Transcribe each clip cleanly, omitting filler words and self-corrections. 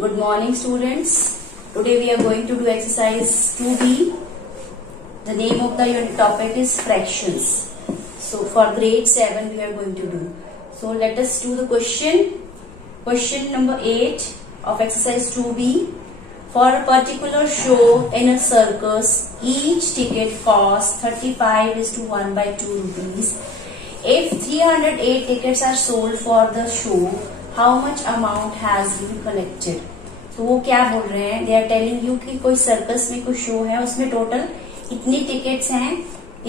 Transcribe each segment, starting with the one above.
Good morning, students. Today we are going to do exercise 2B. The name of the unit topic is fractions. So for grade 7 we are going to do. So let us do the question. Question number 8 of exercise 2B. For a particular show in a circus, each ticket costs 35:1/2 rupees. If 308 tickets are sold for the show, how much amount has been collected? तो वो क्या बोल रहे हैं? They are telling you कि कोई circus में कोई शो है, उसमें टोटल इतनी टिकट्स हैं,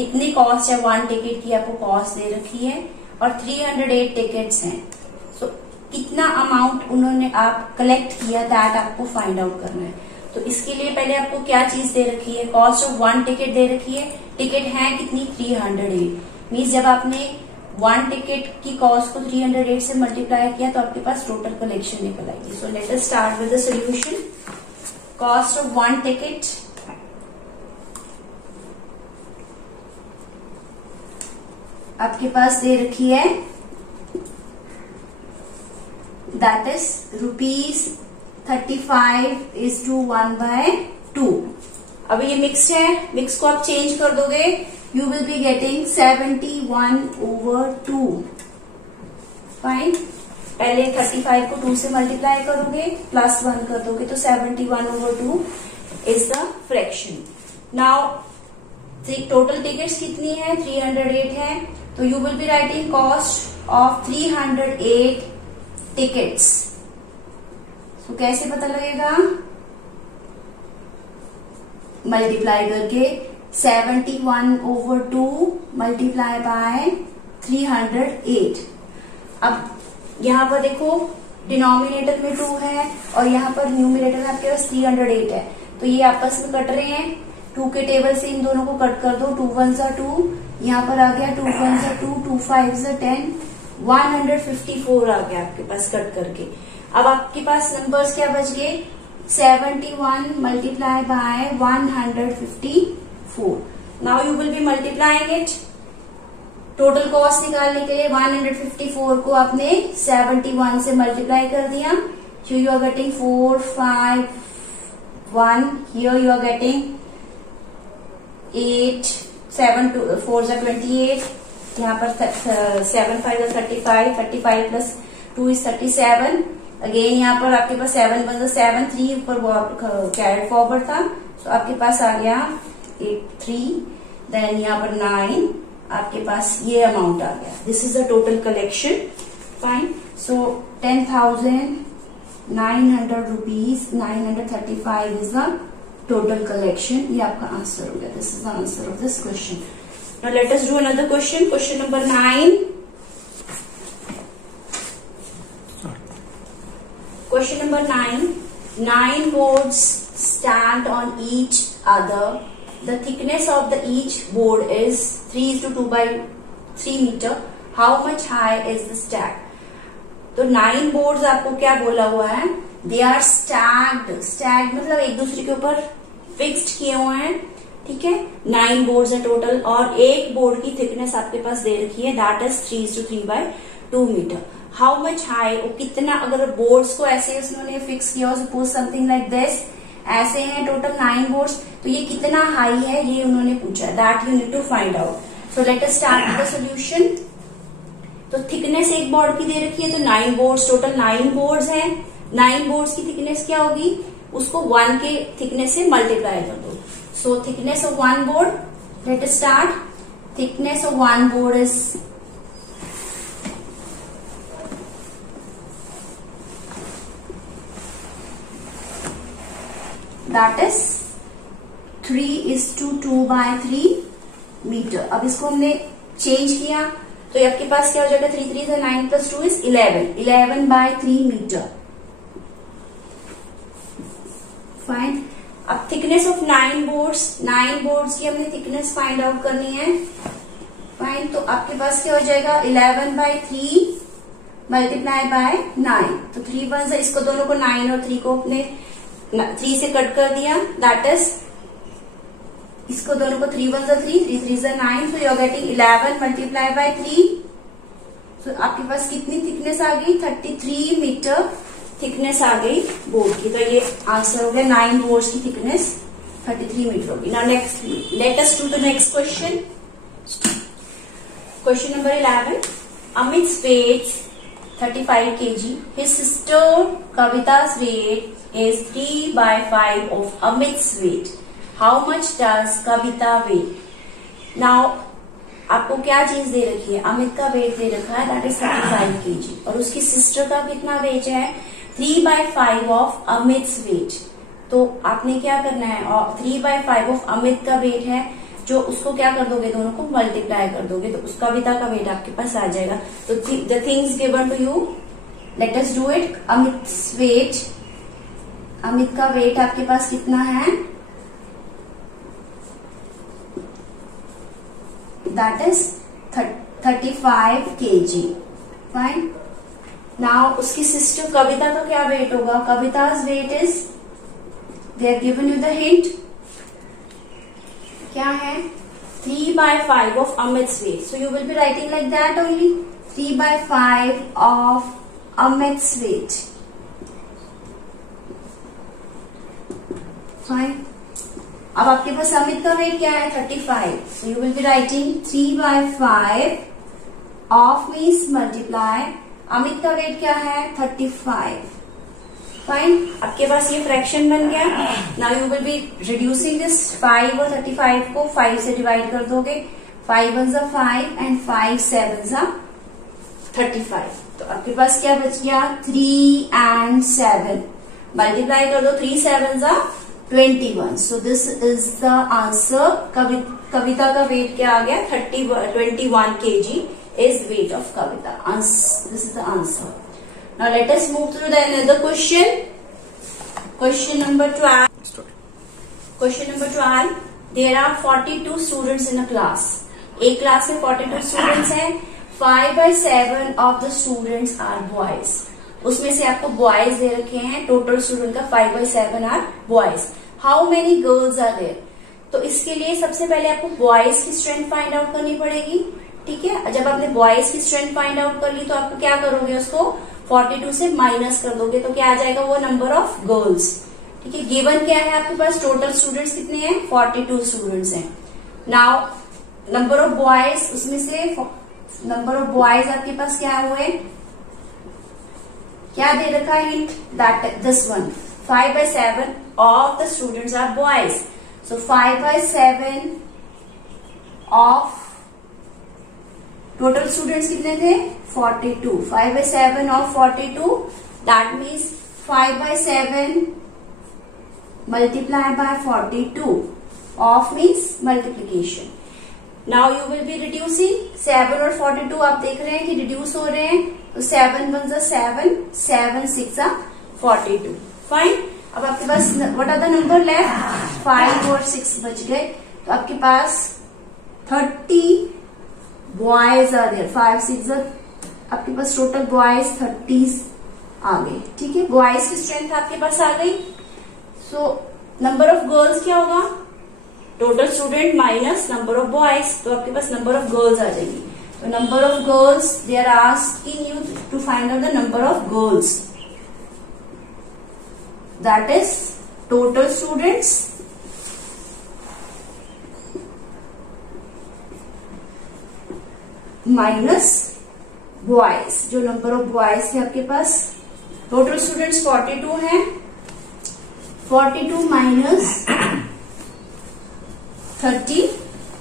इतनी कॉस्ट है, 1 टिकट की आपको कॉस्ट दे रखी है और 308 टिकट्स हैं. सो कितना अमाउंट उन्होंने आप कलेक्ट किया, दैट आपको फाइंड आउट करना है. तो इसके लिए पहले आपको क्या चीज दे रखी है? कॉस्ट ऑफ 1 टिकट दे रखी है. टिकट है कितनी? 308. मीन्स जब आपने 1 टिकट की कॉस्ट को 308 से मल्टीप्लाई किया तो आपके पास टोटल कलेक्शन निकल आएगी. सो let us start with the solution. Cost of 1 ticket आपके पास दे रखी है, दैट इज ₹35:1/2. अब ये मिक्स है, मिक्स को आप चेंज कर दोगे, you will be getting 71/2. Fine. पहले 35 को 2 से मल्टीप्लाई करोगे, प्लस 1 कर दोगे तो 71/2 is the fraction. Now total tickets कितनी है? 308 है. तो you will be writing cost of 308 tickets. तो कैसे पता लगेगा? मल्टीप्लाई करके 71/2 मल्टीप्लाई बाय 308. अब यहाँ पर देखो, डिनोमिनेटर में 2 है और यहाँ पर न्यूमिनेटर में आपके पास 308 है. तो ये आपस में कट रहे हैं. 2 के टेबल से इन दोनों को कट कर दो. 2 1s are 2, यहाँ पर आ गया 2 1s are 2, 2 5s are 10, 154 आ गया आपके पास कट करके. अब आपके पास नंबर्स क्या बच गए? 71 multiply by 154. Now you will B multiplying it. Total cost निकालने के लिए 154 को आपने 71 से मल्टीप्लाई कर दिया. So you are getting 451. Here you are getting 8, 7 4 is 28. यहाँ पर 7 5 is 35. 35 plus 2 is 37. अगेन यहाँ पर आपके पास 7 1 7, 3 ऊपर कैरेट फॉरवर्ड था. सो आपके पास आ गया 8 3. देन यहाँ पर 9. आपके पास ये अमाउंट आ गया. This is the total collection. Fine. So 10,900 rupees 935 is the total collection. ये आपका आंसर हो गया. This is the answer of this question. Now let us do another question. Question number 9. Question number 9. 9 boards stand on each other. The thickness of each board is 3:2/3 meter. How much high is the stack? तो 9 boards आपको क्या बोला हुआ है? They are stacked. Stacked मतलब एक दूसरे के ऊपर फिक्स्ड किए हुए हैं. ठीक है. 9 boards है टोटल और एक बोर्ड की थिकनेस आपके पास दे रखी है, that is 3:3/2 metre. How much high, कितना, अगर बोर्ड्स को ऐसे उन्होंने फिक्स किया, सपोज समथिंग लाइक दिस, ऐसे हैं टोटल 9 बोर्ड्स, तो ये कितना हाई है ये उन्होंने पूछा. That you need to find out. So let us start with the solution. तो थिकनेस एक बोर्ड की दे रखी है, तो 9 बोर्ड्स, टोटल 9 बोर्ड्स हैं. 9 बोर्ड्स की थिकनेस क्या होगी? उसको 1 के थिकनेस से मल्टीप्लाई कर दो. So thickness of 1 board, let us start. Thickness of 1 board is that is 3:2/3 metre. अब इसको हमने चेंज किया तो ये आपके पास क्या हो जाएगा? 3 3 9 + 2 is 11. 11/3 मीटर. फाइन. अब थिकनेस ऑफ 9 बोर्ड्स, 9 बोर्ड्स की हमने थिकनेस फाइंड आउट करनी है. फाइन. तो आपके पास क्या हो जाएगा? 11/3 मल्टीप्लाई बाय 9. तो 3 1 इसको दोनों को 9 और 3 को अपने 3 से कट कर दिया, दैट इज इसको दोनों को 3 1 3, 3 3 9. So you are getting 11 multiply by 3. So आपके पास कितनी थिकनेस आ गई? 33 मीटर थिकनेस आ गई बोर्ड की, तो ये आंसर हो गया 9 बोर्ड्स की थिकनेस 33 मीटर होगी. Now next, late us do the next question. Question number 11. Amit's weight 35 kg. His sister Kavita's weight is 3/5 of Amit's weight. How much does Kavita weigh? Now आपको क्या चीज दे रखी है? अमित का वेट दे रखा है, दैट इज 35 kg, और उसकी सिस्टर का कितना वेट है? 3/5 ऑफ अमित्स वेट. तो आपने क्या करना है? 3/5 ऑफ अमित का वेट है, जो उसको क्या कर दोगे, दोनों को मल्टीप्लाई कर दोगे, तो उसका कविता का वेट आपके पास आ जाएगा. तो the things given to you, let us do it. Amit's weight, Amit का वेट आपके पास कितना है? That is 35 kg. Fine. Now उसकी सिस्टर कविता का क्या वेट होगा? Kavita's weight is, they are given you the hint, क्या है? 3/5 of Amit's weight. So you will be writing like that only, 3/5 of Amit's weight. Fine. अब आपके पास अमित का वेट क्या है? 35. सो you will be writing 3/5 of means multiply, Amit का वेट क्या है? 35. फाइन. आपके पास ये फ्रैक्शन बन गया. Now you will be reducing this 5 और 35 को 5 से डिवाइड कर दोगे. 5 1 जा 5 एंड 5 7 जा 35. तो आपके पास क्या बच गया? 3 and 7 मल्टीप्लाई कर दो. 3 7 जा 21. So this is the answer. Kavita का वेट क्या आ गया? 21 kg is weight of Kavita. This is the answer. Now let us move to the another question. Question number 12. Question number 12. There are 42 students in a class. एक class में 42 students हैं. 5/7 of the students are boys. उसमें से आपको boys they रखे हैं. Total student का 5/7 are boys. How many girls are there? तो इसके लिए सबसे पहले आपको बॉयज की स्ट्रेंथ फाइंड आउट करनी पड़ेगी. ठीक है. जब आपने बॉयज की स्ट्रेंथ फाइंड आउट कर ली, तो आपको क्या करोगे? उसको 42 से माइनस कर दोगे, तो क्या आ जाएगा? वो नंबर ऑफ गर्ल्स. ठीक है. गिवन क्या है आपके पास? टोटल स्टूडेंट्स कितने हैं? 42 स्टूडेंट्स हैं. नाउ नंबर ऑफ बॉयज, उसमें से नंबर ऑफ बॉयज आपके पास क्या हुए? क्या दे रखा है hint? That this one, 5/7 of the students are boys. So 5/7 of total students कितने थे? 42. 5/7 of 42, that means 5/7 multiply by 42 of means multiplication. Now you will be reducing. 7 और 42 आप देख रहे हैं कि रिड्यूस हो रहे हैं. तो 7 1 जा 7, 7 6 जा 42. फाइन. अब आपके पास what are the number left? 5 और 6 बच गए. तो आपके पास 30 बॉयज आर देयर. 5 6 आपके पास टोटल बॉयज 30 आ गए. ठीक है. बॉयज की स्ट्रेंथ आपके पास आ गई. सो नंबर ऑफ गर्ल्स क्या होगा? Total student minus number of boys. तो आपके पास नंबर ऑफ गर्ल्स आ जाएगी. तो number of girls, they are asking you to find out the number of girls. That is total students minus boys. जो number of boys है आपके पास, टोटल स्टूडेंट्स 42 हैं. 42 minus 30.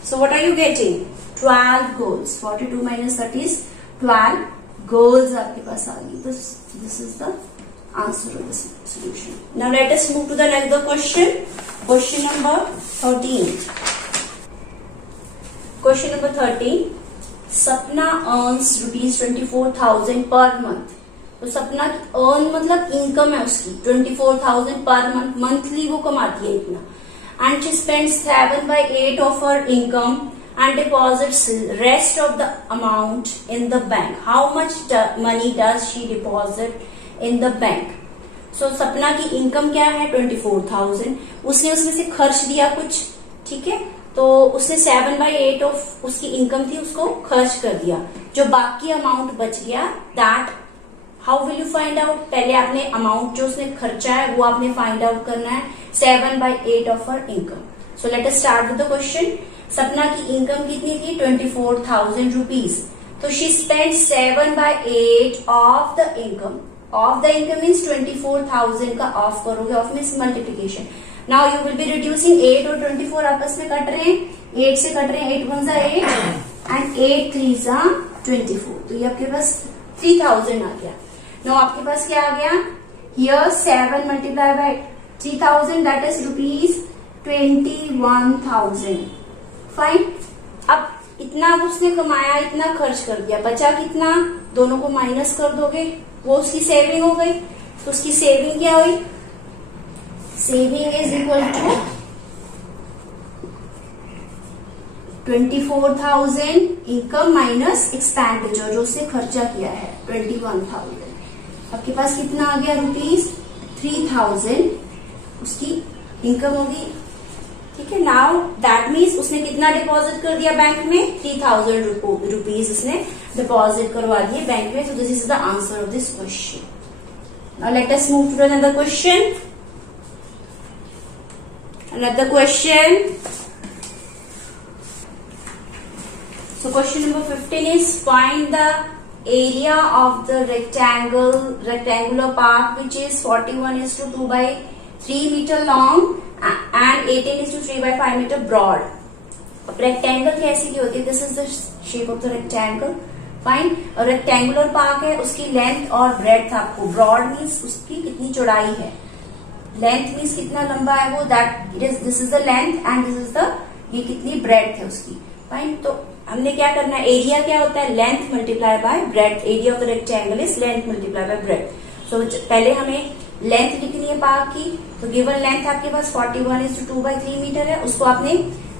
So what are you getting? 12 girls. 42 minus 30 is 12 girls आपके पास आ गई. This is the answer of the solution. Now let us move to the next question. Question number 13. Question number 13. Sapna earns ₹24,000 per month. तो सपना earn मतलब income है उसकी 24,000 per month. Monthly वो कमाती है इतना. And she spends 7/8 of her income and deposits rest of the amount in the bank. How much money does she deposit in the bank? So सपना की इनकम क्या है? 24,000. उसने उसमें से खर्च दिया कुछ. ठीक है. तो उसने 7/8 ऑफ उसकी इनकम थी, उसको खर्च कर दिया. जो बाकी अमाउंट बच गया, that how will you find out? पहले आपने अमाउंट जो उसने खर्चा है वो आपने फाइंड आउट करना है, 7/8 of her income. So let us start with the question. सपना की इनकम कितनी थी? 24,000 रुपीज. तो she spend 7/8 of the income. Of the income means 24,000 का ऑफ करोगे, of means multiplication. Now you will be reducing 8 और 24 आपस में कट रहे हैं, 8 से कट रहे हैं, 8 1 8 एंड 8 3 24. तो ये आपके पास 3,000 आ गया. नाउ आपके पास क्या आ गया? Here 7 multiply by 3,000 that is rupees 21,000. Fine. अब इतना उसने कमाया, इतना खर्च कर दिया, बचा कितना? दोनों को माइनस कर दोगे, वो उसकी सेविंग हो गई. तो उसकी सेविंग क्या हुई? Saving is equal to 24,000 income minus expenditure जो उसने खर्चा किया है 21,000. आपके पास कितना आ गया? रुपीज 3,000 उसकी इनकम होगी. ठीक है. नाउ दैट मीन्स उसने कितना डिपॉजिट कर दिया बैंक में? 3,000 रुपीज उसने डिपॉजिट करवा दिए बैंक में. So this is the answer of this question. Now let us move to another question. Another question. So question number 15 is find the area of the rectangular park which is 41:2/3 meter long and 18:3/5 meter broad. अब rectangle कैसी की होती है? This is the shape of the rectangle. Fine. और rectangular park है, उसकी length और breadth आपको, broad means उसकी कितनी चौड़ाई है, लेंथ मीन्स कितना लंबा है वो, that it is, this is the length and this is the, ये कितनी ब्रेड्थ है उसकी. फाइन. तो हमने क्या करना है? एरिया क्या होता है? Length multiply by breadth. Area of the rectangle is length multiply by breadth. So पहले हमें लेंथ लिखनी है पार्क की. तो गिवन लेंथ आपके पास 41:2/3 मीटर है. उसको आपने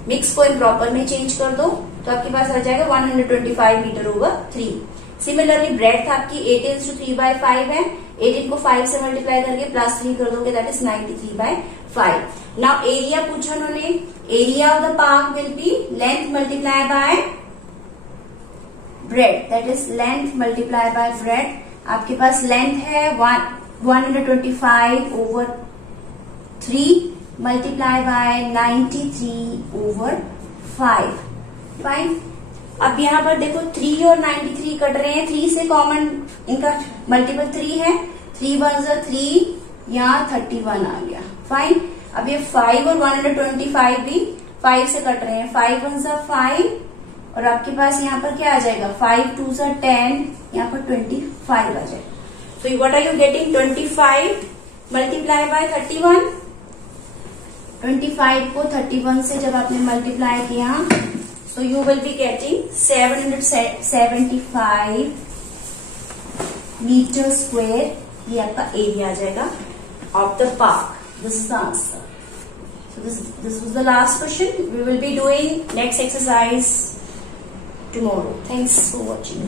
मिक्स को इम्प्रॉपर में चेंज कर दो तो आपके पास आ जाएगा 125 मीटर ओवर 3. सिमिलरली ब्रेड्थ आपकी 18:3/5 है. 18 को 5 से मल्टीप्लाई करके +3 कर दोगे, दैट इज 93/5. नाउ एरिया पूछा उन्होंने. Area of the park will be length multiply bye bread, that is length multiply bye bread. आपके पास लेंथ है 125 ओवर 3 मल्टीप्लाई बाय 93/5. फाइन. अब यहाँ पर देखो 3 और 93 कट रहे हैं, 3 से कॉमन इनका मल्टीपल 3 है, 3 1 3, यहाँ 31 आ गया. फाइन. अब ये 5 और 125 भी 5 से कट रहे हैं, 5 1 5 और आपके पास यहाँ पर क्या आ जाएगा? 5 2 10, यहाँ पर 25 आ जाएगा. तो what are you getting? 25 multiply by 31. 25 को 31 से जब आपने मल्टीप्लाई किया so you will be getting 775 meter square. ये आपका एरिया आ जाएगा of the park. This is the answer. So this was the last question. We will be doing next exercise tomorrow. Thanks for watching.